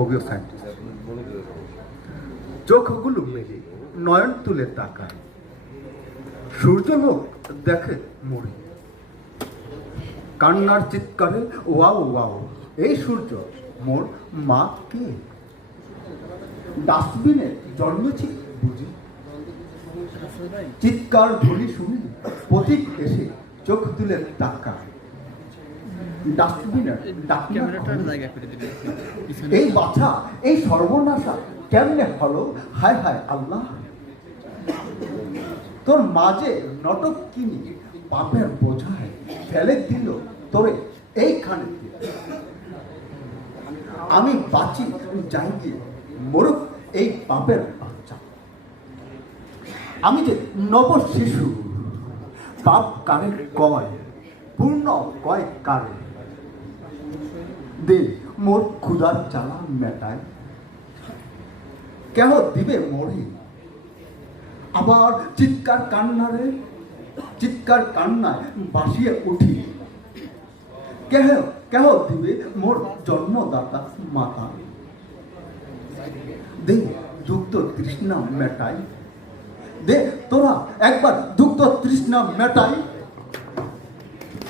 কবি ও সায়েন্টিস্ট। চোখগুলো মেলে নয়ন তুলে তাকায়, সূর্যলোক দেখে মরে। কান্নার চিৎকারে ওয়াও ওয়াও, এই সূর্য মোর মা কে? ডাস্টবিনে জন্মেছি বুঝি? চিৎকার ধ্বনি শুনি পথিক এসে চোখ তুলে তাকায়। ডাস্টবিনের এই বাছা, এই সর্বনাশা কেমনে হলো? হায় হায় আল্লাহ, তোর মাঝে নটক কিনি পাপের বোঝায় ফেলে দিল তোরে এইখানে। আমি বাঁচি যাই গিয়ে মরুক এই পাপের বাচ্চা। আমি যে নব শিশু, পাপ কারে কয়, পূর্ণ কয় কারে? দে মোর ক্ষুধার জ্বালা মেটায়, কেহ দিবে মরে? আবার চিৎকার কান্নারে, চিৎকার কান্নায় বাসিয়ে উঠি। কেহ কেহ দিবে মোর জন্মদাতা মাতা। দে দুগ্ধ তৃষ্ণা মেটাই, দে তোরা একবার দুগ্ধ তৃষ্ণা মেটাই।